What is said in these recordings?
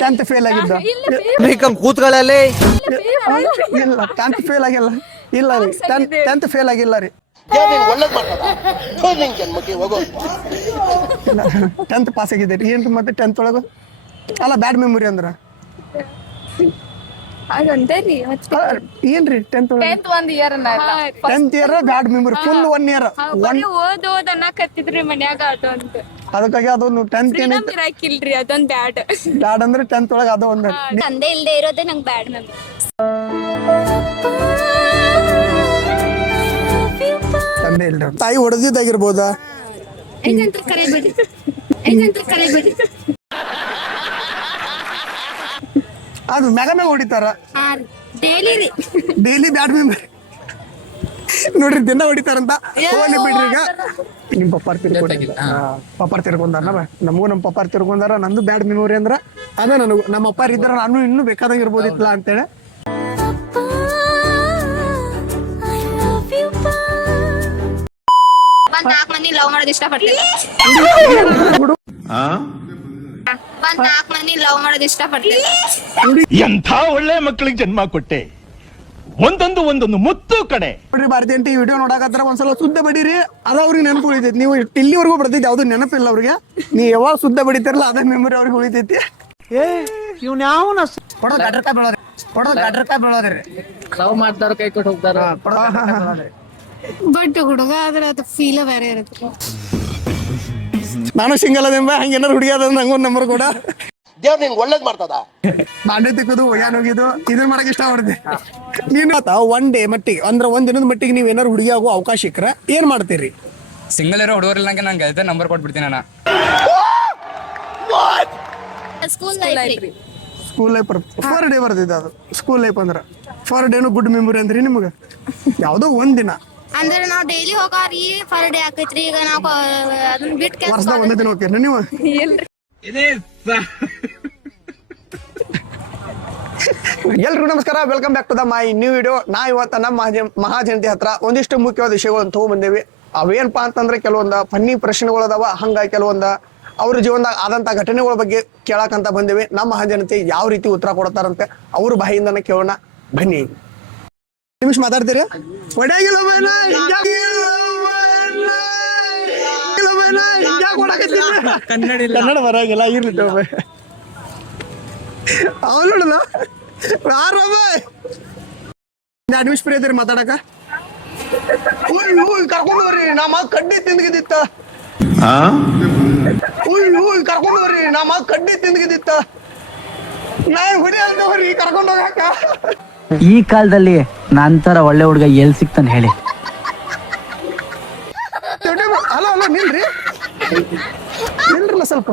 10th fail ಆಗಿದ್ದ ಕೂತ್ಗಳಲ್ಲಿ ಇಲ್ಲ 10th fail ಆಗಿಲ್ಲ ಇಲ್ಲ ರೀ 10th ಫೇಲ್ ಆಗಿಲ್ಲ ರೀ ಒಳ್ಳೇದ್ ಮಾಡ್ತದ ಜನ್ಮಕ್ಕೆ ಹೋಗೋ 10th ಪಾಸ್ ಆಗಿದ್ದೆ ರೀ ಏನ್ರಿ ಮತ್ತೆ 10th ಒಳಗ ಅಲ್ಲ ಬ್ಯಾಡ್ ಮೆಮೊರಿ ಅಂದ್ರ ಏನ್ರಿ 10th ಒಳಗ 10th ಇಯರ್ ಬ್ಯಾಡ್ ಮೆಮೊರಿ ಫುಲ್ 1 ಇಯರ್ ಓದ್ ಅನ್ನಕತ್ತಿದ್ರಿ ಮನ್ಯಾಗ ಅದು ಅಂತ ಅದಕ್ಕಾಗಿ ಅದೊಂದು 10th ಏನೈತಿ ಇರಾಕಿಲ್ರಿ ಅದೊಂದ್ ಬ್ಯಾಡ್ ಬ್ಯಾಡ್ ಅಂದ್ರೆ 10th ಒಳಗ ಅದು ಒಂದ್ ತಂದೆ ಇಲ್ದೆ ಇರೋದೇ ನಂಗ್ ಬ್ಯಾಡ್ ಮೆಮೊರಿ ತಂದೆ ಇಲ್ರಿ ತಾಯಿ ಹೊಡೆದಿದ್ದಾಗಿರ್ಬೋದಾ ಅದು ಮ್ಯಾಗ ಹೊಡಿತಾರ ಡೈಲಿ ಬ್ಯಾಡ್ ಮೆಮೊರಿ ನೋಡ್ರಿ ದಿನ ಹೊಡಿತಾರಂತ ಹೋಗ್ಲಿ ಬಿಡ್ರಿ ಈಗ ನಿಮ್ ಪಪ್ಪಾರ್ ತಿರ್ಕೊಂಡಾರ ನಮಗೂ ನಮ್ಮ ಪಪ್ಪಾರ್ ತಿರ್ಕೊಂಡಾರ ನಂದು ಬ್ಯಾಡ್ ಮೆಮೊರಿ ಅಂದ್ರ ಅದ ನನಗೂ ನಮ್ಮ ಅಪ್ಪಾರ ಇದ್ರ ನಾನು ಇನ್ನೂ ಬೇಕಾದಂಗ ಇರ್ಬೋದಿತ್ತಲ್ಲ ಅಂತೇಳಿ ಒಂದ್ 4 ಮಂದಿ ಲವ್ ಮಾಡೋದ್ ಇಷ್ಟಪಡ್ತಿಲ್ಲ ಒಂದ್ 4 ಮಂದಿ ಲವ್ ಮಾಡೋದ್ ಇಷ್ಟಪಡ್ತಿಲ್ಲ ಎಂಥ ಒಳ್ಳೆ ಮಕ್ಕಳಿಗೆ ಜನ್ಮ ಕೊಟ್ಟೆ ಒಂದೊಂದು ಮುತ್ತು ಕಡೆ ನೋಡ್ರಿ ಭಾರತಿ ಈ ವಿಡಿಯೋ ನೋಡಕತ್ರ ಒಂದ್ಸಲ ಶುದ್ಧ ಬಡೀರಿ ಅದ ಅವ್ರಿಗೆ ನೆನಪು ಉಳಿತೈತಿ ನೀವು ಇಲ್ಲಿವರೆಗೂ ಬಡ್ತೈತಿ ಯಾವ್ದು ನೆನಪಿಲ್ಲ ಅವ್ರಿಗೆ ನೀವು ಯಾವಾಗ ಶುದ್ಧ ಬಡಿತಾರಲ್ಲ ಅದೇ ಮೆಮೊರಿ ಅವ್ರಿಗೆ ಉಳಿತೈತಿ ಕೊಡೋದು ಗಡ್ರಕಾಯಿ ಬೀಳೋದ್ರಿ ಲವ್ ಮಾಡ್ತಾರ ಕೈ ಕೊಟ್ಟು ಹೋಗ್ತಾರ ಬಟ್ ಹುಡುಗ ಆದ್ರೆ ಅದು ಫೀಲ್ ಬೇರೆ ಇರುತ್ತೆ ನಾನು ಸಿಂಗಲ್ ಅದೇಂಬ ಹಂಗೇನಾರು ಹುಡುಗಿ ಅದ ನಂಗೊಂದು ನಂಬರ್ ಕೂಡ ದೇವ್ರ ನಿಂಗೆ ಒಳ್ಳೇದ್ ಮಾಡ್ತದ ಬಾಂಡೆ ತಿಕ್ಕೋದು ಒಯ್ಯಾನ್ ಹೋಗಿದ್ದು ಇದನ್ನ ಮಾಡಕ್ ಇಷ್ಟ ಪಡ್ತಿ ನೀನ್ ಒನ್ ಡೇ ಮಟ್ಟಿಗೆ ಅಂದ್ರೆ ಒಂದ್ ದಿನದ ಮಟ್ಟಿಗೆ ನೀವ್ ಏನಾರು ಹುಡುಗಿ ಆಗೋ ಅವಕಾಶ ಸಿಕ್ಕ್ರ ಏನ್ ಮಾಡ್ತೀರಿ ಸಿಂಗಲ್ ಇರೋ ಹುಡುಗರಿಲ್ಲ ನಂಗೆ ಗೆಳತಿ ನಂಬರ್ ಕೊಟ್ಬಿಡ್ತೀನಿ ಅಣ್ಣ ಸ್ಕೂಲ್ ಲೈಫ್ ಫಾರ್ ಡೇ ಬರ್ತಿದ್ದ ಅದು ಸ್ಕೂಲ್ ಲೈಫ್ ಅಂದ್ರ ಫಾರ್ ಡೇನು ಗುಡ್ ಮೆಮೊರಿ ಅಂದ್ರಿ ನಿಮ್ಗೆ ಯಾವ್ದೋ ಒಂದ್ ದಿನ ಅಂದ್ರೆ ನಾವ್ ಡೈಲಿ ಹೋಗಾರಿ ಫರ್ ಡೇ ಆಕೈತ್ರಿ ಈಗ ನಾವ್ ಅದನ್ನ ಬಿಟ್ಟು ವರ್ಷದಾಗ ಒಂದೇ ದಿನ ಹೋಗ್ತೀರಿ ನೀವು ಎಲ್ರಿಗೂ ನಮಸ್ಕಾರ welcome back to the my new video ನಾ ಇವತ್ತ ನಮ್ಮ ಮಹಾಜನತೆ ಹತ್ರ ಒಂದಿಷ್ಟು ಮುಖ್ಯವಾದ ವಿಷಯಗಳನ್ನು ತಗೊಂಡ್ಬಂದೇವಿ ಅವೇನಪ್ಪಾ ಅಂತಂದ್ರೆ ಕೆಲವೊಂದು ಫನ್ನಿ ಪ್ರಶ್ನೆಗಳು ಅದಾವ ಹಂಗಾಗಿ ಕೆಲವೊಂದು ಅವ್ರ ಜೀವನದಾಗ ಆದಂತ ಘಟನೆಗಳ ಬಗ್ಗೆ ಕೇಳಕಂತ ಬಂದೇವಿ ನಮ್ಮ ಮಹಾಜನತೆ ಯಾವ ರೀತಿ ಉತ್ತರ ಕೊಡ್ತಾರಂತೆ ಅವ್ರ ಬಾಯಿಂದನೇ ಕೇಳೋಣ ಬನ್ನಿ ನಿಮಿಷ ಮಾತಾಡ್ತೀರಿ ಕನ್ನಡ ಬರಾಗಿಲ್ಲ ಇರ್ಲಿ ಅವನು ಎರಡು ನಿಮಿಷ ಫ್ರೀ ಐತ್ರಿ ಮಾತಾಡಕ ಕರ್ಕೊಂಡ್ ಬರ್ರಿ ನಮ್ಮ ಕಡ್ಡಿ ತಿಂದ್ಗಿದಿತ್ತ ಕರ್ಕೊಂಡ್ ಬರ್ರಿ ನಮ್ಮ ಕಡ್ಡಿ ತಿಂದ್ಗಿದಿತ್ತ ನಾ ಹುಡಿ ಅಂತ ಬರ್ರಿ ಕರ್ಕೊಂಡ್ ಹೋಗಾಕ ಈ ಕಾಲದಲ್ಲಿ ನಂತರ ಒಳ್ಳೆ ಹುಡುಗ ಎಲ್ ಸಿಗ್ತಾನೆ ಹೇಳಿ ಹಲೋ ಹಲೋ ನಿಲ್ರಿ ನಿಲ್ರಲ್ಲ ಸ್ವಲ್ಪ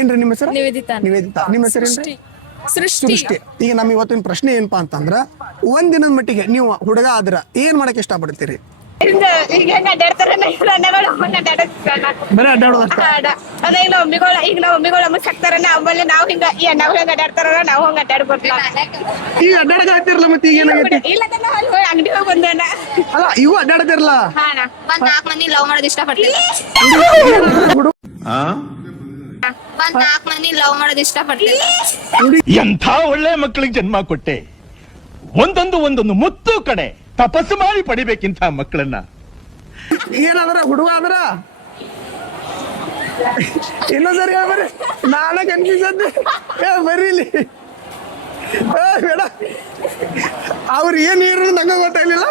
ಏನ್ರಿ ನಿಮ್ಮ ಹೆಸರು ನಿವೇದಿತಾ ನಿಮ್ಮ ಹೆಸರೇನ್ರಿ ಸೃಷ್ಟಿ ಈಗ ನಮ್ ಇವತ್ತಿನ ಪ್ರಶ್ನೆ ಏನಪ್ಪಾ ಅಂತಂದ್ರ ಒಂದ್ ದಿನದ ಮಟ್ಟಿಗೆ ನೀವು ಹುಡುಗ ಆದ್ರ ಏನ್ ಮಾಡಕ್ ಇಷ್ಟ ಪಡ್ತೀರಿ ಬರೀ ಅಡ್ಡಾಡೋದು ಈಗ ನಾವ್ ಒಮ್ಮಿಗಳು ನಮಗ್ ಸಾಕ್ತಾರ ಆಮೇಲೆ ನಾವ್ ಹಿಂಗ ನಾವ್ ಹೆಂಗ ಅಡ್ಡಾಡ್ತಾರ ನಾವ್ ಹಂಗ ಅಡ್ಡಾಡ್ಕೊಡ್ತೀವಿ ಈಗ ಅಡ್ಡಾಡಕ ಆಗ್ತಿರಲ್ಲ ಮತ್ತೆ ಈಗ ಏನಾಗೈತಿ ಇಲ್ಲ ಅಂಗಡಿ ಹೋಗಿ ಬಂದೇನ ಅಲ್ಲ ಇವು ಅಡ್ಡಾಡತಿರಲ್ಲ ಒಂದ್ 4 ಮಂದಿ ಲವ್ ಮಾಡೋದ್ ಇಷ್ಟಪಡ್ತಿಲ್ಲ ಒಂದ್ 4 ಮಂದಿ ಲವ್ ಮಾಡೋದ್ ಇಷ್ಟಪಡ್ತಿಲ್ಲ ಎಂಥ ಒಳ್ಳೆ ಮಕ್ಕಳಿಗೆ ಜನ್ಮ ಕೊಟ್ಟೆ ಒಂದೊಂದು ಮುತ್ತು ಕಡೆ ತಪಸ್ಸು ಮಾಡಿ ಪಡಿಬೇಕಿಂತ ಮಕ್ಕಳನ್ನ ಏನಾದ್ರ ಹುಡುಗ ಆದ್ರ ಇನ್ನೊಂದ್ಸರಿ ಹೇಳ್ಬರಿ ನಾನೇ ಕನ್ಫ್ಯೂಸ್ ಅದ್ದೆ ಬರೀಲಿ ಬೇಡ ಅವ್ರು ಏನ್ ಹೇಳಿ ನಂಗೆ ಗೊತ್ತಾಗ್ಲಿಲ್ಲ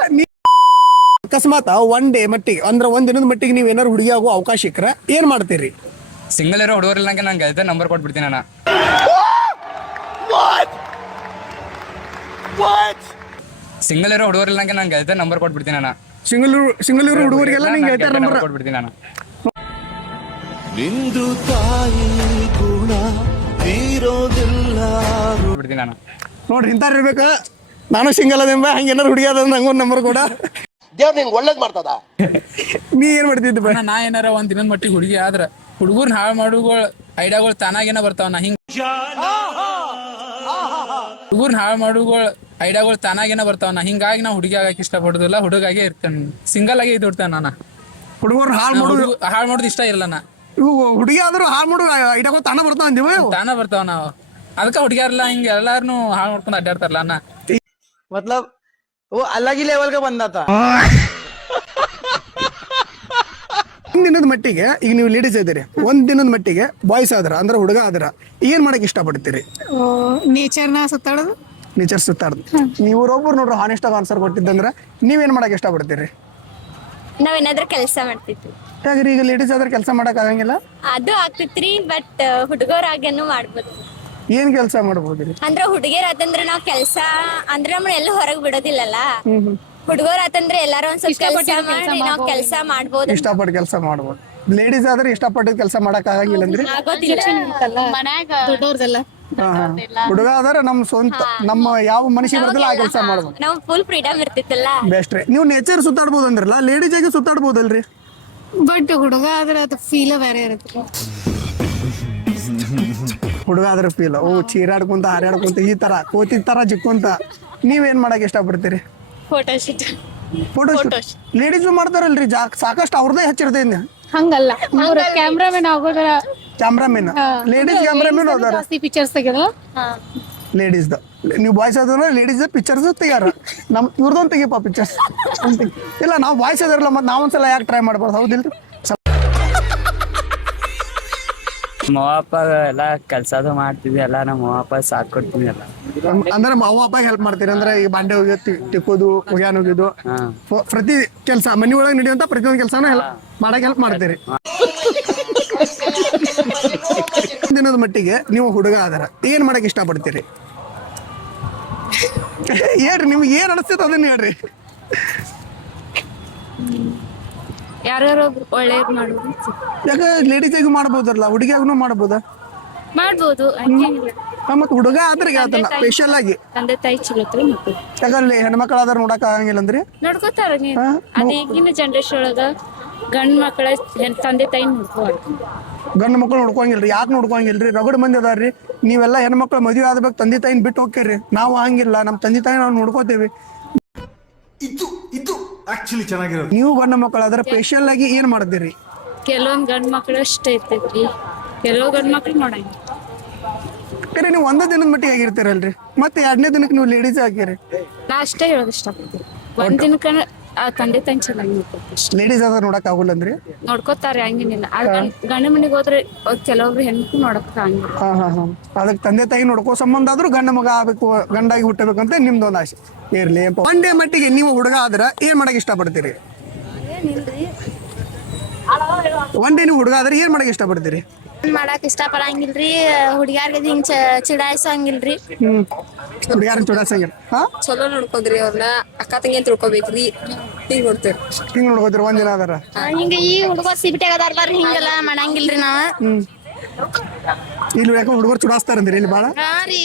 ಅಕಸ್ಮಾತ್ ಒನ್ ಡೇ ಮಟ್ಟಿಗೆ ಅಂದ್ರೆ ಒಂದ್ ದಿನದ ಮಟ್ಟಿಗೆ ನೀವ್ ಏನಾರು ಹುಡುಗಿ ಆಗೋ ಅವಕಾಶ ಸಿಕ್ಕ್ರ ಏನ್ ಮಾಡ್ತೀರಿ ಸಿಂಗಲ್ ಇರೋ ಹುಡುಗರಿಲ್ಲ ನಂಗೆ ಗೆಳತಿ ನಂಬರ್ ಕೊಟ್ಬಿಡ್ತೀನಿ ಅಣ್ಣ ಸಿಂಗಲ್ ಇರೋ ಹುಡುಗರಿಲ್ಲ ನಂಗೆ ಗೆಳತಿ ನಂಬರ್ ಕೊಟ್ಬಿಡ್ತೀನಿ ಅಣ್ಣ ಸಿಂಗಲ್ ಇರೋ ಹುಡುಗರಿಗೆಲ್ಲ ನಿಂಗೆ ಹೇಳ್ತಾರ ನಂಬರ್ ಕೊಟ್ಬಿಡ್ತೀನಿ ಅಣ್ಣ ನಿಂದು ತಾಯಿ ಗುಣ ತೀರೋದಿಲ್ಲ ಬಿಡ್ತೀನಿ ಅಣ್ಣ ನೋಡ್ರಿ ಇಂತಾರ ಇರ್ಬೇಕ ನಾನು ಸಿಂಗಲ್ ಅದೇಂಬ ಹಂಗೇನಾರು ಹುಡುಗಿ ಅದ ನಂಗೊಂದ್ ನಂಬರ್ ಕೂಡ ದೇವ್ರ ನಿಂಗೆ ಒಳ್ಳೇದ್ ಮಾಡ್ತದ ನೀ ಏನ್ ಮಾಡ್ತಿದ್ದ ನಾ ಏನಾರ ಒಂದ್ ದಿನದ ಮಟ್ಟಿಗೆ ಹುಡುಗಿ ಆದ್ರ ಹುಡುಗರ್ನ ಹಾಳು ಮಾಡುಗಳು ಐಡಿಯಾಗಳು ತಾನಾಗೇನ ಬರ್ತಾವ ನಾ ಹಿಂಗ ಹುಡುಗರ್ನ ಹಾಳು ಮಾಡುಗಳು ಐಡಿಯಾಗಳು ತಾನಾಗೇನ ಬರ್ತಾವನ. ಹಿಂಗಾಗಿ ನಾ ಹುಡುಗಿ ಆಗಕ್ಕೆ ಇಷ್ಟಪಡೋದಿಲ್ಲ, ಹುಡುಗಾಗೆ ಇರ್ತೇನೆ, ಸಿಂಗಲ್ ಆಗಿ ಇದ್ಬಿಡ್ತೇನೆ ನಾನು. ಹುಡುಗರು ಹಾಳು ಮಾಡೋದು ಹಾಳು ಮಾಡೋದು ಇಷ್ಟ ಇಲ್ಲ ನಾ. ಇವು ಹುಡುಗಿ ಆದ್ರೂ ಹಾಳು ಮಾಡೋ ಐಡಿಯಾಗಳು ತಾನ ಬರ್ತಾವ ಅಂದಿವ ತಾನ ಬರ್ತಾವ ನಾವು. ಅದಕ್ಕೆ ಹುಡುಗಿಯಾರಲ್ಲ ಹಿಂಗೆ ಎಲ್ಲಾರನು ಹಾಳು ಮಾಡ್ಕೊಂಡು ಅಡ್ಡಾಡ್ತಾರಲ್ಲ ಅಣ್ಣ. मतलब वो अलग ही लेवल का बंदा था. ದಿನದ ಮಟ್ಟಿಗೆ ಈಗ ನೀವು ಲೇಡೀಸ್ ಇದ್ದೀರಿ, ಒಂದ್ ದಿನದ ಮಟ್ಟಿಗೆ ಬಾಯ್ಸ್ ಆದ್ರ ಅಂದ್ರೆ ಹುಡುಗ ಆದ್ರ ಏನ್ ಮಾಡಕ್ ಇಷ್ಟಪಡ್ತೀರಿ? ನೇಚರ್ನ ಸುತ್ತಾಡೋದು. ನೇಚರ್ ಸುತ್ತಾಡ್ದು. ನೀವು ಒಬ್ಬರು ನೋಡ್ರಿ ಹಾನೆಸ್ಟ್ ಆಗಿ ಆನ್ಸರ್ ಕೊಟ್ಟಿದ್ದಂದ್ರ ನೀವೇನ್ ಮಾಡಕ್ ಇಷ್ಟಪಡ್ತೀರಿ? ನಾವೇನಾದ್ರೂ ಕೆಲಸ ಮಾಡ್ತಿದ್ವಿ. ಯಾಕ್ರಿ ಈಗ ಲೇಡೀಸ್ ಆದ್ರೆ ಕೆಲಸ ಮಾಡಕ್ ಆಗಂಗಿಲ್ಲ? ಅದು ಆಗ್ತಿತ್ರಿ, ಬಟ್ ಹುಡುಗರಾಗೇನು ಮಾಡ್ಬೋದು. ಏನ್ ಕೆಲಸ ಮಾಡ್ಬೋದ್ರಿ? ಅಂದ್ರೆ ಹುಡುಗಿಯರಾತಂದ್ರೆ ನಾವ್ ಕೆಲಸ ಅಂದ್ರೆ ನಮ್ಮನ್ನ ಎಲ್ಲೂ ಹೊರಗ್ ಬಿಡೋದಿಲ್ಲಲ್ಲ. ಹುಡುಗರಾತಂದ್ರೆ ಎಲ್ಲಾರು ಒಂದ್ ಸ್ವಲ್ಪ ಕೆಲಸ ಮಾಡಿ ನಾವ್ ಕೆಲಸ ಮಾಡ್ಬೋದು. ಇಷ್ಟಪಟ್ಟು ಕೆಲಸ ಮಾಡ್ಬೋದು. ಲೇಡೀಸ್ ಆದ್ರೆ ಇಷ್ಟಪಟ್ಟು ಕೆಲಸ ಮಾಡಕ್ ಆಗಂಗಿಲ್ಲ ಅಂದ್ರೆ ದೊಡ್ಡವ್ರದೆಲ್ಲ ಹುಡುಗ ಆದ್ರೆ ನಮ್ ಸ್ವಂತ ನಮ್ಮ ಯಾವ ಮನುಷ್ಯ ಬರ್ದಿಲ್ಲ ಆ ಕೆಲಸ ಮಾಡ್ಬೋದು. ನಾವ್ ಫುಲ್ ಫ್ರೀಡಮ್ ಇರ್ತಿತ್ತಲ್ಲ. ಬೆಸ್ಟ್ ರೀ. ನೀವು ನೇಚರ್ ಸುತ್ತಾಡ್ಬೋದು ಅಂದ್ರಲ್ಲ, ಲೇಡೀಸ್ ಆಗಿ ಸುತ್ತಾಡ್ಬೋದಲ್ರಿ? ಬಟ್ ಹುಡುಗ ಆದ್ರೆ ಅದು ಫೀಲ್ ಬೇರೆ ಇರುತ್ತೆ. ಹುಡುಗ ಆದ್ರೆ ಫೀಲ್ ಚೀರಾಡ್ಕೊಂತ ಹಾರಾಡ್ಕೊಂತ ಈ ತರ ಕೋತಿ ತರ ಜಿಕ್ಕೊಂತ ನೀವೇನ್ ಮಾಡಕ್ ಇಷ್ಟಪಡ್ತೀರಿ? Photo shoot. ಫೋಟೋ ಲೇಡೀಸ್ ಮಾಡ್ತಾರಲ್ರಿ, ಸಾಕಷ್ಟು ಅವ್ರದೇ ಹೆಚ್ಚಿರ್ತೇನೆ. ಹಂಗಲ್ಲ, ಅವ್ರ ಕ್ಯಾಮ್ರಾಮನ್ ಆಗೋದ್ರ. ಕ್ಯಾಮ್ರಾಮನ್ ಲೇಡೀಸ್ ಕ್ಯಾಮ್ರಾಮನ್ ಹೋದಾರ ಪಿಕ್ಚರ್ಸ್ ತೆಗೆದು ಲೇಡೀಸ್ ನೀವು ಬಾಯ್ಸ್ ಆದ್ರೆ ಲೇಡೀಸ್ ಪಿಕ್ಚರ್ಸ್ ತೆಗ್ಯಾರ. ನಮ್ ಇವ್ರದೊಂದು ತೆಗಿಯಪ್ಪ ಪಿಕ್ಚರ್ಸ್ ಇಲ್ಲ. ನಾವು ಬಾಯ್ಸ್ ಅದಾರಲ್ಲ, ಮತ್ತೆ ನಾವೊಂದ್ಸಲ ಯಾಕೆ ಟ್ರೈ ಮಾಡ್ಬೋದು? ಹೌದಿಲ್ರಿ? ಮೋವಪ್ಪ ಎಲ್ಲ ಕೆಲ್ಸದು ಮಾಡ್ತಿದ್ವಿ, ಎಲ್ಲ ನಮ್ಮ ಮೋವಪ್ಪ ಸಾಥ್ ಕೊಡ್ತೀನಿ ಎಲ್ಲ. ಅಂದ್ರೆ ಅವ್ವ ಅಪ್ಪ ಹೆಲ್ಪ್ ಮಾಡ್ತೀರಿ? ಅಂದ್ರೆ ಈ ಬಾಂಡೆ ಹೋಗಿ ತಿಕ್ಕೋದು, ಒಗ್ಯಾನ್ ಹೋಗಿದ್ದು, ಪ್ರತಿ ಕೆಲಸ ಮನಿ ಒಳಗೆ ನಡೆಯುವಂತ ಪ್ರತಿಯೊಂದು ಕೆಲಸನ ಮಾಡಕ್ ಹೆಲ್ಪ್ ಮಾಡ್ತೀರಿ. ದಿನದ ಮಟ್ಟಿಗೆ ನೀವು ಹುಡುಗ ಆದರ ಏನ್ ಮಾಡಕ್ ಇಷ್ಟಪಡ್ತೀರಿ? ಹೇಳ್ರಿ, ನಿಮ್ಗೆ ಏನ್ ಅನಿಸ್ತೈತೆ ಅದನ್ನ ಹೇಳ್ರಿ. ಯಾರು ಒಳ್ಳೇದ್ ಮಾಡೋದು. ಯಾಕೆ ಲೇಡೀಸ್ ಆಗಿ ಮಾಡ್ಬೋದಲ್ಲ, ಹುಡುಗಿಯಾಗೂ ಮಾಡ್ಬೋದ? ಮಾಡ್ಬೋದು. ಮತ್ ಹುಡುಗ ಆದ್ರೆ ಹೇಳ್ತಾನ ಸ್ಪೆಷಲ್ ಆಗಿ ತಂದೆ ತಾಯಿ ಚಲೋ ಯಾಕಲ್ಲಿ ಹೆಣ್ಮಕ್ಳಾದ್ರ ನೋಡಕ್ ಆಗಂಗಿಲ್ಲ ಅಂದ್ರಿ ನೋಡ್ಕೋತಾರ. ಅದೇ ಈಗಿನ ಜನರೇಷನ್ ಒಳಗ ಗಂಡ್ ಮಕ್ಕಳ ತಂದೆ ತಾಯಿ ನೋಡ್ಕೋತಾರೆ. ಗಂಡು ಮಕ್ಳು ನೋಡ್ಕೊಂಗಿಲ್ರಿ. ಯಾಕೆ ನೋಡ್ಕೊಂಗಿಲ್ರಿ? ರಗಡ್ ಮಂದಿ ಅದಾರ್ರಿ. ನೀವೆಲ್ಲ ಹೆಣ್ಮಕ್ಳು ಮದುವೆ ಆದ್ಬೇಕು ತಂದೆ ತಾಯಿನ ಬಿಟ್ಟು ಹೋಗ್ಕೇರಿ. ನಾವು ಹಂಗಿಲ್ಲ, ನಮ್ ತಂದೆ ತಾಯಿ ನಾವು ನೋಡ್ಕೋತೇವಿ. ಇದು ಆಕ್ಚುಲಿ ಚೆನ್ನಾಗಿರೋದು. ನೀವು ಗಂಡು ಮಕ್ಕಳಾದ್ರೆ ಸ್ಪೆಷಲ್ ಆಗಿ ಏನ್ ಮಾಡ್ತೀರಿ? ಕೆಲವೊಂದ್ ಗಂಡ್ ಮಕ್ಳು ಅಷ್ಟ ಇರ್ತೈತ್ರಿ, ಕೆಲವು ಗಂಡ್ ಮಕ್ಳು ನೋಡಂಗ. ಕರೆ ನೀವು ಒಂದೇ ದಿನದ ಮಟ್ಟಿಗೆ ಆಗಿರ್ತೀರಲ್ರಿ, ಮತ್ತೆ ಎರಡನೇ ದಿನಕ್ಕೆ ನೀವು ಲೇಡೀಸ್ ಹಾಕಿರಿ. ನಾ ಅಷ್ಟೇ ಹೇಳೋದು ಇಷ್ಟಪಡ್ತೀನಿ. ಒಂದ್ ದಿನಕ್ಕ ಆ ತಂದೆ ತಾಯಿ ಚೆನ್ನಾಗಿ ನೋಡ್ಕೋತಾರೆ. ಲೇಡೀಸ್ ಆದ್ರೆ ನೋಡಕ್ ಆಗುಲ್ಲ ಅಂದ್ರಿ? ನೋಡ್ಕೋತಾರೆ, ಹಂಗೇನಿಲ್ಲ. ಗಂಡ ಮನೆಗೆ ಹೋದ್ರೆ ಕೆಲವೊಬ್ರು ಹೆಣ್ಮಕ್ಳು ನೋಡಕ್ ಹಂಗಿಲ್ಲ. ಅದಕ್ಕೆ ತಂದೆ ತಾಯಿ ನೋಡ್ಕೋ ಸಂಬಂಧ ಆದ್ರೂ ಗಂಡ ಮಗ ಆಗ್ಬೇಕು, ಗಂಡಾಗಿ ಹುಟ್ಟಬೇಕಂತ ನಿಮ್ದೊಂದು ಆಸೆ ಇರ್ಲಿ. ಒನ್ ಡೇ ಮಟ್ಟಿಗೆ ನೀವು ಹುಡುಗ ಆದ್ರ ಏನ್ ಮಾಡಕ್ ಇಷ್ಟಪಡ್ತೀರಿ? ಒನ್ ಡೇ ನೀವು ಹುಡುಗ ಆದ್ರೆ ಏನ್ ಮಾಡಕ್ ಇಷ್ಟಪಡ್ತೀರಿ? ಮಾಡಕ್ ಇಷ್ಟ ಪಡಂಗಿಲ್ರಿ, ಹುಡುಗ್ಯಾರ್ಗ ಹಿಂಗ್ ಚಿಡಾಯಿಸಂಗಿಲ್ರಿ. ಹುಡುಗ್ಯಾರ ಚುಡಾಸಂಗಿಲ್ಲ. ಚಲೋ ನೋಡ್ಕೋದ್ರಿ, ಅವ್ರನ್ನ ಅಕ್ಕ ತಂಗಿ ಅಂತ ತಿಳ್ಕೊಬೇಕ್ರಿ. ಹಿಂಗ್ ನೋಡ್ತೇವ್ರಿ. ಹಿಂಗ್ ನೋಡ್ಕೋತೀರಿ ಒಂದ್ ದಿನ ಆದಾರ? ಹಿಂಗ ಈ ಹುಡುಗ ಸಿಬಿಟ್ಯಾಗ ಅದಾರ ಹಿಂಗೆಲ್ಲ ಮಾಡಂಗಿಲ್ರಿ ನಾವ್. ಇಲ್ಲಿ ಯಾಕೆ ಹುಡುಗರು ಚುಡಾಸ್ತಾರಂದ್ರಿ ಇಲ್ಲಿ ಬಾಳ? ರೀ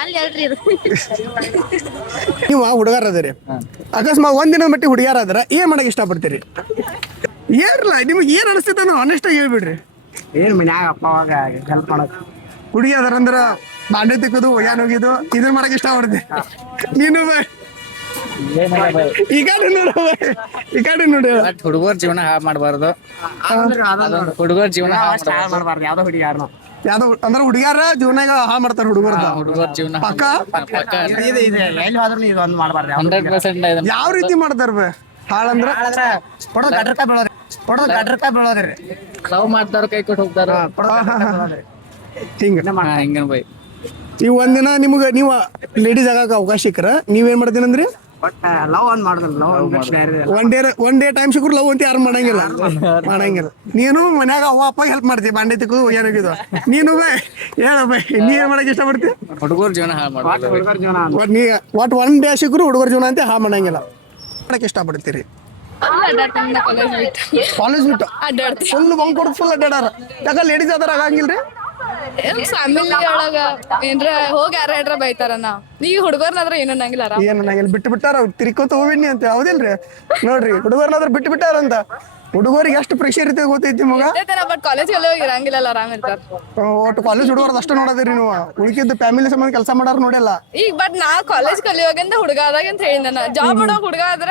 ಅಲ್ಲಿ ಹೇಳ್ರಿ. ನೀವು ಹುಡುಗಾರ ಅದರಿ, ಅಕಸ್ಮಾತ್ ಒಂದ್ ದಿನದ ಮಟ್ಟಿ ಹುಡುಗ್ಯಾರ ಆದ್ರ ಏನ್ ಮಾಡಕ್ ಇಷ್ಟಪಡ್ತೀರಿ? ಏನಿಲ್ಲ, ನಿಮ್ಗೆ ಏನ್ ಅನಿಸ್ತೈತೆ ಆನೆಸ್ಟ್ ಆಗಿ ಹೇಳ್ಬಿಡ್ರಿ. ಏನ್ ಮನ್ಯಾಗ ಅಪ್ಪ ಅವಾಗ ಹೆಲ್ಪ್ ಮಾಡೋದು. ಹುಡುಗಿ ಅದಾರಂದ್ರ ಬಾಂಡೆ ತಿಕ್ಕೋದು, ಒಗ್ಯಾನ್ ಹೋಗಿದ್ದು ಇದನ್ನ ಮಾಡಕ್ ಇಷ್ಟ ಪಡ್ತಿ. ನೀನು ಈ ಕಡೆ ನೋಡು, ಈ ಕಡೆ ನೋಡಿ. ಹುಡುಗರ ಜೀವನ ಹಾಳು ಮಾಡಬಾರ್ದು. ಹುಡುಗರ ಜೀವನ ಮಾಡ್ಬಾರ್ದು ಯಾವ್ದೋ ಹುಡುಗಿ ಯಾರನ್ನ. ಯಾವ್ದೋ ಅಂದ್ರೆ ಹುಡುಗ್ಯಾರ ಜೀವನಾಗ ಹಾ ಮಾಡ್ತಾರ ಹುಡುಗರ್ದ ಹುಡುಗರ ಜೀವನ ಪಕ್ಕ. ಎಲ್ಲಿ ಹೋದ್ರು ಇದೊಂದು ಮಾಡ್ಬಾರ್ದು. 100% ಯಾವ ರೀತಿ ಮಾಡ್ತಾರ ಹಾಳಂದ್ರ? ಗಡ್ರಕಾಯಿ ಬೀಳೋದ್ರಿ. ಲವ್ ಮಾಡ್ತಾರ, ಕೈ ಕೊಟ್ಟು ಹೋಗ್ತಾರ. ಹಿಂಗ ಬೈ ಈ ಒಂದಿನ ನಿಮ್ಗ ನೀವು ಲೇಡೀಸ್ ಆಗಾಕ ಅವಕಾಶ ಸಿಕ್ಕರ ನೀವೇನ್ ಮಾಡ್ತೀನಂದ್ರಿ? ಬಟ್ ಲವ್ ಒಂದ್ ಮಾಡಿದ್ರಿ. ಒನ್ ಡೇ ಟೈಮ್ ಸಿಕ್ಕರು ಲವ್ ಅಂತ ಯಾರು ಮಾಡಂಗಿಲ್ಲ. ನೀನು ಮನ್ಯಾಗ ಅವ್ವ ಅಪ್ಪ ಹೆಲ್ಪ್ ಮಾಡ್ತೀವಿ, ಬಾಂಡೆ ತಿಕ್ಕು ಏನಾಗಿದ್ದು. ನೀನು ಹೇಳ ಬೈ, ನೀ ಏನ್ ಮಾಡಕ್ ಇಷ್ಟ ಪಡ್ತಿ? ಹುಡುಗರ ಜೀವನ ಹಾಳು ಮಾಡ್ಬಾರ್ದು. ಒಟ್ ಒನ್ ಡೇ ಸಿಕ್ಕರು ಹುಡುಗರ ಜೀವನ ಅಂತ ಹಾ ಮಾಡಂಗಿಲ್ಲ. ಮಾಡಕ್ ಇಷ್ಟ ಪಡ್ತೀರಿ? ಕಾಲೇಜ್ ಬಿಟ್ಟು ಫುಲ್ ಬಂಕ್ ಕೊಡ್ ಫುಲ್ ಅಡ್ಡಾಡಾರ. ಯಾಕ ಲೇಡೀಸ್ ಅದಾರ ಆಗಂಗಿಲ್ರಿ? ಫ್ಯಾಮಿಲಿ ಒಳಗ ಏನ್ರ ಹೋಗಿ ಯಾರ ಬೈತಾರ. ನಾವ್ ಈಗ ಹುಡುಗರ್ನಾದ್ರ ಏನ್ ಅನ್ನಂಗಿಲ್ಲ. ಏನ್ ನಂಗೆ ಬಿಟ್ಟು ಬಿಟ್ಟಾರ, ತಿರ್ಕೋತ ಹೋಗ್ಬಿಡ್ನಿ ಅಂತ. ಹೌದಿಲ್ರಿ? ನೋಡ್ರಿ, ಹುಡುಗರ್ನಾದ್ರ ಬಿಟ್ಟು ಬಿಟ್ಟಾರಂತ. ಹುಡುಗರಿಗೆ ಎಷ್ಟು ಪ್ರೆಷರ್ ಇರ್ತದೆ ಗೊತ್ತೈತಿ ಮಗ. ಬಟ್ ಕಾಲೇಜ್ ಇರಂಗಿಲ್ಲ ಆರಾಮ್ ಇರ್ತಾರ. ಒಟ್ಟು ಕಾಲೇಜ್ ಹುಡುಗರದ್ದು ಅಷ್ಟು ನೋಡೋದಿರಿ ನೀವು, ಉಳಿಕಿದ್ದು ಫ್ಯಾಮಿಲಿ ಸಂಬಂಧ ಕೆಲಸ ಮಾಡಾರ ನೋಡಿಲ್ಲ. ಈಗ ಬಟ್ ನಾ ಕಾಲೇಜ್ ಕಲಿಯುವಾಗಂತ ಹುಡುಗ ಆದಾಗ ಅಂತ ಹೇಳಿ ನಾನು ಜಾಬ್ ಮಾಡೋ ಹುಡುಗ ಆದ್ರ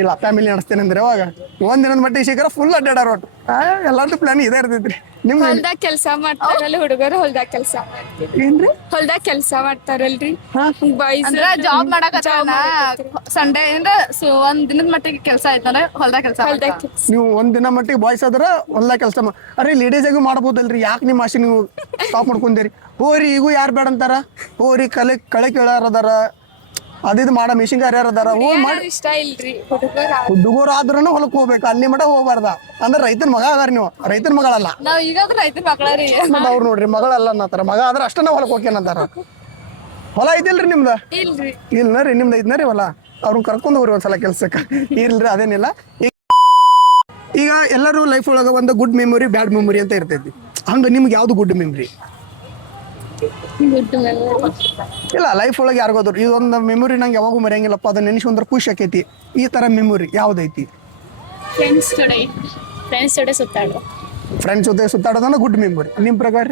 ಇಲ್ಲ ಫ್ಯಾಮಿಲಿ ನಡೆಸ್ತೇನೆ ಅಂದ್ರೆ ಅವಾಗ ಒಂದಿನದ ಮಟ್ಟಿಗೆ ಸಿಕ್ಕರ ಫುಲ್ ಅಡ್ಡಾಡಾರ ಒಟ್ಟು ಎಲ್ಲಾರ್ದು ಪ್ಲಾನ್ ಇದೇ ಇರ್ತೈತ್ರಿ. ನಿಮ್ಗೆ ಹೊಲ್ದಾಗ ಕೆಲ್ಸ ಮಾಡ್ತಾರಲ್ಲ ಹುಡುಗರು, ಹೊಲ್ದಾಗ ಕೆಲ್ಸ ಏನ್ರಿ ಹೊಲ್ದಾಗ ಕೆಲ್ಸ ಮಾಡ್ತಾರಲ್ರಿ ಅಂದ್ರ ಜಾಬ್ ಮಾಡಕ ಸಂಡೇ ಅಂದ್ರೆ ಒಂದ್ ದಿನದ ಮಟ್ಟಿಗೆ ಕೆಲ್ಸ ಆಯ್ತಂದ್ರೆ ಹೊಲ್ದಾಗ ಕೆಲ್ಸ. ನೀವು ಒಂದಿನ ಮಟ್ಟಿಗೆ ಬಾಯ್ಸ್ ಆದ್ರ ಹೊಲ್ದಾಗ ಕೆಲಸ ಅರೆ ಲೇಡೀಸ್ ಆಗೂ ಮಾಡ್ಬೋದಲ್ರಿ, ಯಾಕೆ ನಿಮ್ಮ ಆಸೆ ನೀವು ಸ್ಟಾಪ್ ಮಾಡ್ಕೊಂತೀರಿ? ಹೋರಿ ಈಗೂ ಯಾರು ಬೇಡ ಅಂತಾರ, ಹೋರಿ ಕಳೆ ಕೇಳಾರ ಅದಾರ, ಅದಿದ್ ಮಾಡ ಮಿಷಿನ್ಗಾರ ಯಾರು ಅದಾರ, ಹೋಗಿ ಮಾಡಿ. ಇಷ್ಟ ಇಲ್ರಿ ಹುಡುಗರು ಆದ್ರೂ ಹೊಲಕ್ ಹೋಗ್ಬೇಕು, ಅಲ್ಲಿ ಮಟ ಹೋಗ್ಬಾರ್ದ. ಅಂದ್ರೆ ರೈತನ ಮಗ ಅದಾರ ನೀವು, ರೈತನ ಮಗಳಲ್ಲ. ನಾವ್ ಈಗಾದ್ರೂ ರೈತರ ಮಕ್ಕಳ್ರಿ. ಮತ್ತ ಅವ್ರು ನೋಡ್ರಿ ಮಗಳಲ್ಲ ಅನ್ನತಾರ, ಮಗ ಆದ್ರ ಅಷ್ಟನ್ನ ಹೊಲಕ್ ಹೋಗ್ಯನಂತಾರ. ಹೊಲ ಐತಿಲ್ರಿ ನಿಮ್ದ? ಇಲ್ರಿ. ಇಲ್ನರಿ ನಿಮ್ದು ಐತ್ನರಿ ಹೊಲ, ಅವ್ರನ್ನ ಕರ್ಕೊಂಡ್ ಹೋಗ್ರಿ ಒಂದ್ಸಲ ಕೆಲ್ಸಕ್ಕ. ಇಲ್ರಿ ಅದೇನಿಲ್ಲ. ಈಗ ಎಲ್ಲರೂ ಲೈಫ್ ಒಳಗ ಒಂದು ಗುಡ್ ಮೆಮೊರಿ ಬ್ಯಾಡ್ ಮೆಮೊರಿ ಅಂತ ಇರ್ತೈತಿ. ಹಂಗ ನಿಮ್ಗೆ ಯಾವ್ದು ಗುಡ್ ಮೆಮೊರಿ? ಇಲ್ಲ ಲೈಫ್ ಒಳಗೆ ಯಾರಿಗೋದ್ರು ಇದೊಂದು ಮೆಮೊರಿ ನಂಗೆ ಯಾವಾಗೂ ಮರೆಯಂಗಿಲ್ಲಪ್ಪ, ಅದನ್ನ ನೆನೆಸ್ಕೊಂಡ್ರೆ ಖುಷಿ ಆಕೈತಿ, ಈ ತರ ಮೆಮೊರಿ ಯಾವ್ದೈತಿ? ಫ್ರೆಂಡ್ಸ್ ಜೊತೆ ಸುತ್ತಾಡೋ. ಫ್ರೆಂಡ್ಸ್ ಜೊತೆ ಸುತ್ತಾಡೋದನ್ನ ಗುಡ್ ಮೆಮೊರಿ. ನಿಮ್ ಪ್ರಕಾರ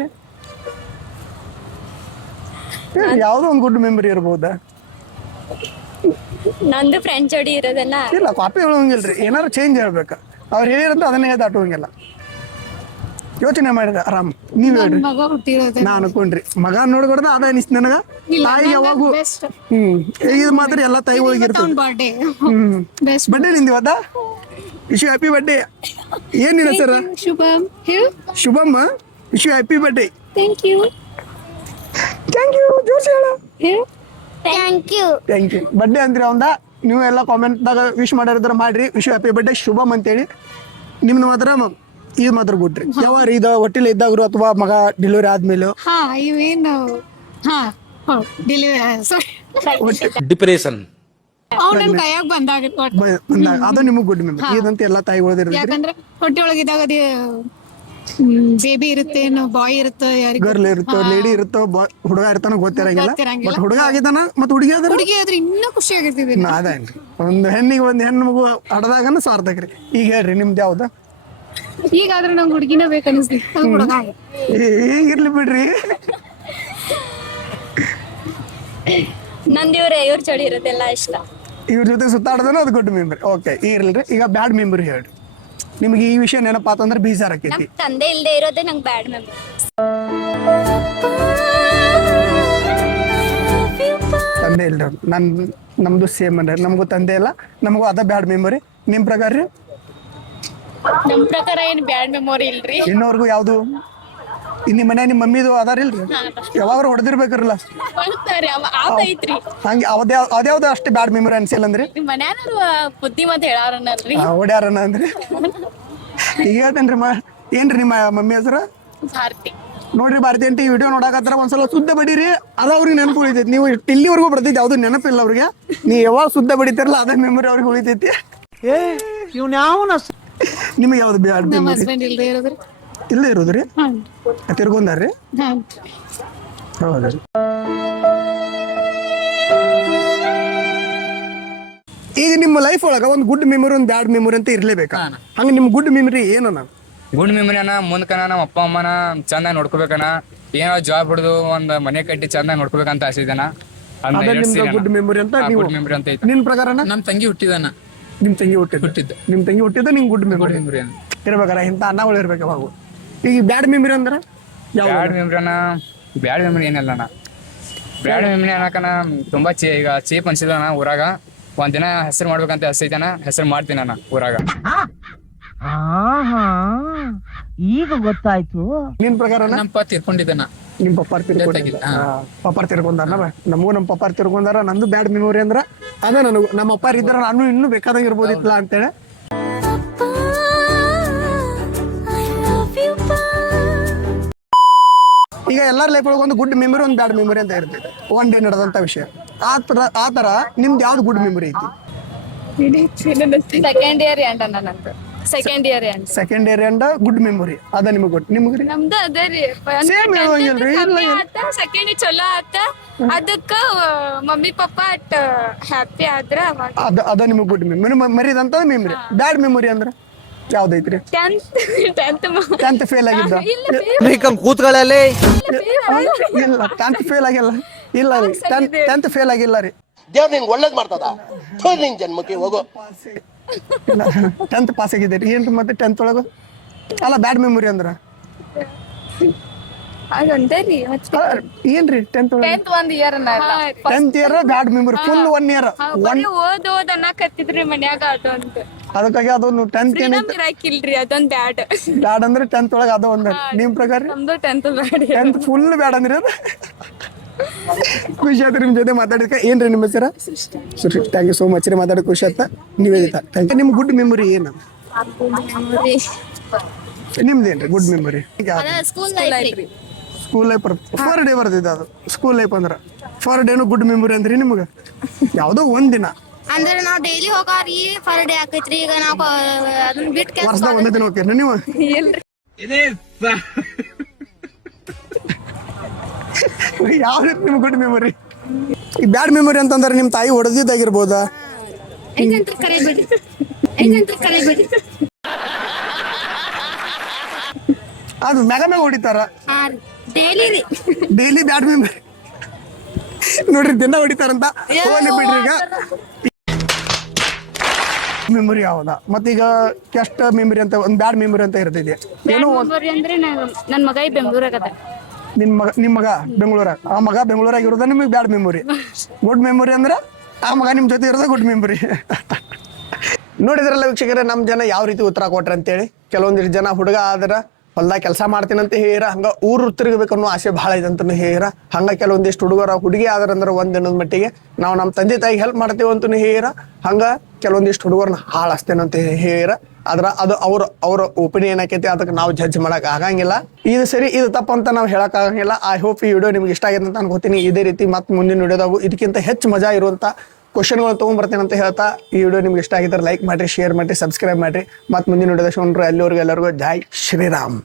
ಯಾವ್ದೋ ಒಂದು ಗುಡ್ ಮೆಮೊರಿ ಇರ್ಬೋದಾ? ನಂದು ಫ್ರೆಂಡ್ ಜೋಡಿ ಇರೋದನ್ನ ಇಲ್ಲ ಕಾಪಿ ಹೇಳೋಂಗಿಲ್ರಿ, ಏನಾರು ಚೇಂಜ್ ಹೇಳ್ಬೇಕು. ಅವ್ರು ಹೇಳಿರಂತ ಅದನ್ನೇ ದಾಟುವಂಗಿಲ್ಲ. ಯೋಚನೆ ಮಾಡಿದ ಆರಾಮ್ ನೀವ್ ಹೇಳ್ರಿ. ನಾ ಅನ್ಕೊಂಡ್ರಿ ಮಗ ನೋಡ್ಕೊಡ್ದ ಅದ ಅನಿಸ್ತು ನನಗ. ತಾಯಿ ಯಾವಾಗೂ ಇದು ಮಾತ್ರ ಎಲ್ಲಾ ತಾಯಿ ಒಳಗೆ ಇರ್ತದೆ. ಬರ್ಡೇ ನಿಂದಿವತ್ತ, ವಿಶ್ ಹ್ಯಾಪಿ ಬರ್ಡೇ. ಏನಿದೆ ಸರ್? ಶುಭಮ್ಮ, wish happy birthday. Thank you ಜೋಶ್ ಹೇಳ. Thank you. ಬರ್ಡೇ ಅಂದ್ರಿ ಅವಂದ, ನೀವು ಎಲ್ಲ ಕಾಮೆಂಟ್ದಾಗ ವಿಶ್ ಮಾಡಿದ್ರ ಮಾಡ್ರಿ, ವಿಶ್ ಹ್ಯಾಪಿ ಬರ್ಡೇ ಶುಭಮ್ ಅಂತೇಳಿ. ನಿಮ್ದು ಮಾತ್ರ ಇದು ಮಾತ್ರ ಕೊಟ್ರಿ. ಯಾವ ಇದು ಹೊಟ್ಟಿಲ್ ಇದ್ದಾಗ್ರು ಅಥವಾ ಮಗ ಡೆಲಿವರಿ ಆದ್ಮೇಲೆ? ಡಿಪ್ರೆಷನ್ ಬಂದಾಗ ಅದು ನಿಮಗ್ ಗುಡ್ ಮೆಮೊರಿ. ಇದಂತ ಎಲ್ಲಾ ತಾಯಿಗಳು ಯಾಕಂದ್ರೆ ಹೊಟ್ಟೆ ಒಳಗಿದ್ದಾಗ ಬೇಬಿ ಇರುತ್ತೆ, ಬಾಯ್ ಇರುತ್ತೆ, ಗರ್ಲ್ ಇರುತ್ತೋ ಲೇಡಿ ಇರುತ್ತೋ ಹುಡುಗ ಇರ್ತಾನ ಗೊತ್ತಿರಂಗಿಲ್ಲ. ಬಟ್ ಹುಡುಗ ಆಗಿದ್ದಾನ ಮತ್ ಹುಡುಗಿ ಆದ್ರೆ ಇನ್ನೂ ಖುಷಿ ಆಗಿರ್ತೀವಿ. ಅದೇನ್ರಿ, ಒಂದ್ ಹೆಣ್ಣಿಗೆ ಒಂದ್ ಹೆಣ್ಣು ಮಗು ಹಡದಾಗನ ಸ್ವಾರ್ಥಕ್ರಿ. ಈಗ ಹೇಳ್ರಿ ನಿಮ್ದು ಯಾವ್ದ? ಈಗಾದ್ರೆ ನಂಗೆ ಹುಡುಗಿನ ಬೇಕನ್ನಿಸ್ತಿ. ಈಗಿರ್ಲಿ ಬಿಡ್ರಿ. ನಂದು ಇವ್ರ ಜೋಡಿ ಇರೋದೆಲ್ಲ ಇಷ್ಟ. ಇವ್ರ ಜೊತೆ ಸುತ್ತಾಡೋದನ್ನ ಅದು ಗುಡ್ ಮೆಮೊರಿ. ಓಕೆ ಇರ್ಲ್ರಿ. ಈಗ ಬ್ಯಾಡ್ ಮೆಮೊರಿ ಹೇಳ್ರಿ. ನಿಮ್ಗೆ ಈ ವಿಷಯ ನೆನಪಾತಂದ್ರೆ ಬೇಜಾರ್ ಆಕೈತಿ. ತಂದೆ ಇಲ್ದೇ ಇರೋದೇ ನಂಗೆ ಬ್ಯಾಡ್ ಮೆಮೊರಿ. ತಂದೆ ಇಲ್ರಿ ನಮ್ದು ಸೇಮ್ ಅಂದ್ರೆ ನಮಗೂ ತಂದೆ ಇಲ್ಲ, ನಮಗೂ ಅದ ಬ್ಯಾಡ್ ಮೆಮೊರಿ. ನಿಮ್ ಪ್ರಕಾರ ರೀ? ನಮ್ ಪ್ರಕಾರ ಏನ್ ಬ್ಯಾಡ್ ಮೆಮೊರಿ ಇಲ್ರಿ. ಇನ್ನೋರ್ಗು ಯಾವ್ದು? ನಿಮ್ಮ ಮನೆ ನಿಮ್ಮ ಮಮ್ಮಿದು ಅದಾರಿಲ್ರಿ? ಯಾವಾಗ ಹೊಡೆದಿರ್ಬೇಕ್ರಲ್ಲ ಐತ್ರಿ. ಹಂಗೆ ಅದ್ಯಾವ್ದು ಅಷ್ಟು ಬ್ಯಾಡ್ ಮೆಮೊರಿ ಅನ್ಸಿಲ್ಲ ಅಂದ್ರಿ? ಮನ್ಯಾನರು ಬುದ್ಧಿ ಮತ್ತೆ ಹೇಳಾರನಲ್ರಿ, ಹೊಡ್ಯಾರನ ಅಂದ್ರಿ? ಈಗ ಹೇಳ್ತೇನ್ರಿ ಏನ್ರಿ ನಿಮ್ಮ ಮಮ್ಮಿ ಹೆಸರು? ಭಾರತಿ. ನೋಡ್ರಿ ಭಾರತಿ ಅಂಟಿ, ವಿಡಿಯೋ ನೋಡಕತ್ತಾರ ಒಂದ್ಸಲ ಶುದ್ಧ ಬಡೀರಿ, ಅದ ಅವ್ರಿಗೆ ನೆನಪು ಉಳಿತೈತಿ. ನೀವು ಇಲ್ಲಿವರೆಗೂ ಬರ್ತೈತಿ ಯಾವ್ದು ನೆನಪಿಲ್ಲ ಅವ್ರಿಗೆ. ನೀವು ಯಾವಾಗ ಶುದ್ಧ ಬಡಿತಾರಲ್ಲ ಅದೇ ಮೆಮೊರಿ ಅವ್ರಿಗೆ ಉಳಿತೈತಿ. ನಿಮ್ಗೆ ಯಾವ್ದು ಬ್ಯಾಡ್ ಮೆಮೊರಿ? ಇಲ್ಲೇ ಇರೋದ್ರಿ? ತಿರ್ಗೊಂದಾರ್ರಿ? ಹೌದ್ರಿ. ಈಗ ನಿಮ್ಮ ಲೈಫ್ ಒಳಗ ಒಂದು ಗುಡ್ ಮೆಮೊರಿ ಒಂದು ಬ್ಯಾಡ್ ಮೆಮೊರಿ ಅಂತ ಇರ್ಲೇಬೇಕಾ? ಹಂಗ ನಿಮ್ ಗುಡ್ ಮೆಮೊರಿ ಏನನ? ಗುಡ್ ಮೆಮೊರಿ ಅಣ್ಣ, ಮುಂದ್ಕನ ನಮ್ಮ ಅಪ್ಪ ಅಮ್ಮನ ಚಂದ ನೋಡ್ಕೋಬೇಕಣ್ಣ, ಏನೋ ಜಾಬ್ ಹಿಡಿದು ಒಂದ್ ಮನೆ ಕಟ್ಟಿ ಚಂದ ನೋಡ್ಕೋಬೇಕಂತ ಆಸೆ ಇದೆನ. ಗುಡ್ ಮೆಮೊರಿ ಅಂತ ಗುಡ್ ಮೆಮೊರಿ ಅಂತ ಐತೆ. ನಿನ್ ಪ್ರಕಾರ? ನಮ್ ತಂಗಿ ಹುಟ್ಟಿದಾನ. ನಿಮ್ ತಂಗಿ ಹುಟ್ಟಿದ್ದ ನಿಂಗ್ ಗುಡ್ ಮೆಮೊರಿ ಇರ್ಬೇಕಾರ. ಇಂತ ಅನ್ನಗಳು ಇರ್ಬೇಕು ಅವಾಗ. ಈಗ ಬ್ಯಾಡ್ ಮೆಮೊರಿ ಅಂದ್ರೆ ಬ್ಯಾಡ್ ಮೆಮೊರಿ ಅಣ್ಣ, ಬ್ಯಾಡ್ ಮೆಮೊರಿ ಏನಲ್ಲ ಅಣ್ಣ. ಬ್ಯಾಡ್ ಮೆಮೊರಿ ಅನ್ನಕನ ತುಂಬಾ ಈಗ ಚೀಪ್ ಅನ್ಸಿದ ಅಣ್ಣ. ಊರಾಗ ಒಂದಿನ ಹೆಸರು ಮಾಡ್ಬೇಕಂತ ಆಸೆ ಐತನ, ಹೆಸರು ಮಾಡ್ತೀನಿ ಅಣ್ಣ ಊರಾಗ. ಈಗ ಗೊತ್ತಾಯ್ತು. ನಿನ್ ಪ್ರಕಾರ? ನಮ್ಮ ಪಪ್ಪ ತೀರ್ಕೊಂಡಿದ್ದಾನ. ನಿಮ್ ಪಪ್ಪಾರ್ ತಿರ್ಕೊಂಡಾರ? ನಮಗೂ ನಮ್ಮ ಪಪ್ಪಾರ್ ತಿರ್ಕೊಂಡಾರ. ನಂದು ಬ್ಯಾಡ್ ಮೆಮೊರಿ ಅಂದ್ರ ಅದ, ನನಗೂ ನಮ್ಮ ಅಪ್ಪಾರ ಇದ್ದಾರ ನಾನು ಇನ್ನೂ ಬೇಕಾದಂಗ ಇರ್ಬೋದಿತ್ತಲ್ಲ ಅಂತೇಳಿ. ಈಗ ಎಲ್ಲಾರ ಲೈಫ್ ಒಳಗೆ ಒಂದು ಗುಡ್ ಮೆಮೊರಿ ಒಂದು ಬ್ಯಾಡ್ ಮೆಮೊರಿ ಅಂತ ಇರ್ತೈತೆ, ಒನ್ ಡೇ ನಡೆದಂತ ವಿಷಯ. ಆ ತರ ನಿಮ್ದು ಯಾವ್ದು ಗುಡ್ ಮೆಮೊರಿ ಐತಿ? Second year and good memory ಅದ ನಿಮಗೆ ಗೊತ್ತು? ನಿಮ್ಗೆ ನಮ್ದು ಅದೇ ರೀ. ಸೆಕೆಂಡ್ ಚಲೋ ಆತ, ಅದಕ್ಕ ಮಮ್ಮಿ ಪಪ್ಪಾ ಅಟ್ ಹ್ಯಾಪಿ ಆದ್ರ ಅದ ನಿಮಗೆ ಗುಡ್ ಮೆಮೊರಿ. ಮರಿದಂತ ಮೆಮೊರಿ. ಬ್ಯಾಡ್ ಮೆಮೊರಿ ಅಂದ್ರ ಯಾವ್ದೈತ್ರಿ? 10th ಫೇಲ್ ಆಗಿದ್ದ? ಕೂತ್ಗಳಲ್ಲಿ ಇಲ್ಲ 10th ಫೇಲ್ ಆಗಿಲ್ಲ. ಇಲ್ಲ ರೀ 10th ಫೇಲ್ ಆಗಿಲ್ಲ ರೀ. ದೇವ್ರು ನಿಂಗೆ ಒಳ್ಳೇದ್ ಮಾಡ್ತದ ಥು ನಿನ್ ಜನ್ಮಕ್ಕೆ ಹೋಗೋ. 10th ಪಾಸ್ ಆಗಿದ್ದೀರಿ ಏನ್ರಿ ಮತ್ತೆ 10th ಒಳಗ? ಅಲ್ಲ ಬ್ಯಾಡ್ ಮೆಮೊರಿ ಅಂದ್ರ ಏನ್ರಿ 10th ಒಳಗ? 1 ಇಯರ್ 10th ಇಯರ್ ಬ್ಯಾಡ್ ಮೆಮೊರಿ ಫುಲ್ 1 ಇಯರ್. ಓದ್ ಅನ್ನಕತ್ತಿದ್ರಿ ಮನ್ಯಾಗ ಅದೊಂದ್ ಅದಕ್ಕಾಗಿ ಅದೊಂದು 10th ಏನೈತಿ ಇರಾಕಿಲ್ರಿ ಅದೊಂದ್ ಬ್ಯಾಡ್ ಬ್ಯಾಡ್ ಅಂದ್ರೆ 10th ಒಳಗ ಅದು ಒಂದ ನಿಮ್ ಪ್ರಕಾರ ನಮ್ದು 10th ಬ್ಯಾಡ್ 10th ಫುಲ್ ಬ್ಯಾಡ್ ಅಂದ್ರಿ ಅದು. ಖುಷಿ ಆಯ್ತು ನಿಮ್ ಜೊತೆ ಮಾತಾಡಿದ್ಕೆ. ಏನ್ರಿ ನಿಮ್ಮ ಹೆಸರ? ಸರಿ ಥ್ಯಾಂಕ್ ಯು ಸೋ ಮಚ್ ರೀ, ಮಾತಾಡೋಕೆ ಖುಷಿ ಆಯ್ತಾ. Niveditha thank you. ನಿಮ್ ಗುಡ್ ಮೆಮೊರಿ ಏನು? ನಿಮ್ದೇನ್ರಿ good memory? School school life ಫರ್ ಡೇ ಬರ್ತಿದ್ದ ಅದು. ಸ್ಕೂಲ್ ಲೈಫ್ ಅಂದ್ರ ಫರ್ ಡೇನು ಗುಡ್ ಮೆಮೊರಿ ಅಂದ್ರಿ ನಿಮ್ಗೆ? ಯಾವ್ದೋ ಒಂದಿನ ಅಂದ್ರೆ ನಾವ್ ಡೈಲಿ ಹೋಗಾರಿ ಫರ್ ಡೇ ಆಕೈತ್ರಿ. ಈಗ ನಾವ್ ಅದನ್ನ ಬಿಟ್ಟು ವರ್ಷದಾಗ ಒಂದೇ ದಿನ ಹೋಗ್ತೀರಿ ನೀವು? ಯಾವ ರೀತಿ ನಿಮ್ ಗುಡ್ ಮೆಮೊರಿ? ಈ ಬ್ಯಾಡ್ ಮೆಮೊರಿ ಅಂತಂದ್ರೆ ನಿಮ್ ತಾಯಿ ಹೊಡೆದಿದ್ದಾಗಿರ್ಬೋದಾ? ಅದು ಮ್ಯಾಗ ಹೊಡಿತಾರ ಡೈಲಿ ಬ್ಯಾಡ್ ಮೆಮೊರಿ ನೋಡ್ರಿ, ದಿನ ಹೊಡಿತಾರಂತ. ಹೋಗ್ಲಿ ಬಿಡ್ರಿ. ಈಗ ಮೆಮೊರಿ ಯಾವ್ದ ಮತ್ತೀಗ ಕೆಷ್ಟ ಮೆಮೊರಿ ಅಂತ ಒಂದ್ ಬ್ಯಾಡ್ ಮೆಮೊರಿ ಅಂತ ಇರ್ತೈತಿ. ಏನೋ ಅಂದ್ರೆ ನನ್ ಮಗ ಬೆಂಗಳೂರಾಗದ. ನಿಮ್ ಮಗ ಬೆಂಗಳೂರಾಗ, ಆ ಮಗ ಬೆಂಗಳೂರಾಗ ಇರೋದ ನಿಮಗೆ ಬ್ಯಾಡ್ ಮೆಮೊರಿ. ಗುಡ್ ಮೆಮೊರಿ ಅಂದ್ರೆ ಆ ಮಗ ನಿಮ್ ಜೊತೆ ಇರೋದ ಗುಡ್ ಮೆಮೊರಿ. ನೋಡಿದ್ರಲ್ಲ ವೀಕ್ಷಕರೇ, ನಮ್ ಜನ ಯಾವ ರೀತಿ ಉತ್ತರ ಕೊಟ್ರ ಅಂತೇಳಿ. ಕೆಲವೊಂದಿಷ್ಟು ಜನ ಹುಡುಗ ಆದ್ರ ಹೊಲ್ದಾಗ ಕೆಲಸ ಮಾಡ್ತೀನಂತ ಹೇರ, ಹಂಗ ಊರು ತಿರುಗಬೇಕನ್ನೋ ಆಸೆ ಬಹಳ ಇದೆ ಅಂತ ಹೇರ. ಹಂಗ ಕೆಲವೊಂದಿಷ್ಟು ಹುಡುಗರ ಹುಡುಗಿ ಆದ್ರಂದ್ರೆ ಒಂದ್ ದಿನದ ಮಟ್ಟಿಗೆ ನಾವು ನಮ್ಮ ತಂದೆ ತಾಯಿಗೆ ಹೆಲ್ಪ್ ಮಾಡ್ತೇವೆ ಅಂತ ಹೇರ. ಹಂಗ ಕೆಲವೊಂದಿಷ್ಟು ಹುಡುಗರನ್ನ ಹಾಳಾಸ್ತೇನಂತ ಹೇರ. ಆದ್ರ ಅದು ಅವ್ರ ಒಪಿನಿಯನ್ ಆಕೈತಿ, ಅದಕ್ಕೆ ನಾವು ಜಡ್ಜ್ ಮಾಡಕ್ ಆಗಂಗಿಲ್ಲ. ಇದು ಸರಿ ಇದು ತಪ್ಪು ಅಂತ ನಾವು ಹೇಳಕ್ ಆಗಂಗಿಲ್ಲ. ಐ ಹೋಪ್ ಈ ವಿಡಿಯೋ ನಿಮ್ಗೆ ಇಷ್ಟ ಆಗಿದೆ ಅಂತ ಅನ್ಕೋತೀನಿ. ಇದೇ ರೀತಿ ಮತ್ತೆ ಮುಂದಿನ ವಿಡಿಯೋದಾಗು ಇದಕ್ಕಿಂತ ಹೆಚ್ಚು ಮಜಾ ಇರುವಂತ ಕ್ವಶನ್ಗಳು ತೊಗೊಂಡ್ಬರ್ತೇನೆ ಅಂತ ಹೇಳ್ತಾ, ಈ ವಿಡಿಯೋ ನಿಮ್ಗೆ ಇಷ್ಟ ಆಗಿದ್ರೆ ಲೈಕ್ ಮಾಡ್ರಿ, ಶೇರ್ ಮಾಡ್ರಿ, ಸಬ್ಸ್ಕ್ರೈಬ್ ಮಾಡ್ರಿ. ಮತ್ತೆ ಮುಂದಿನ ವಿಡಿಯೋದ ಅಲ್ಲಿವರೆಗೂ ಎಲ್ಲರಿಗೂ ಜೈ ಶ್ರೀರಾಮ್.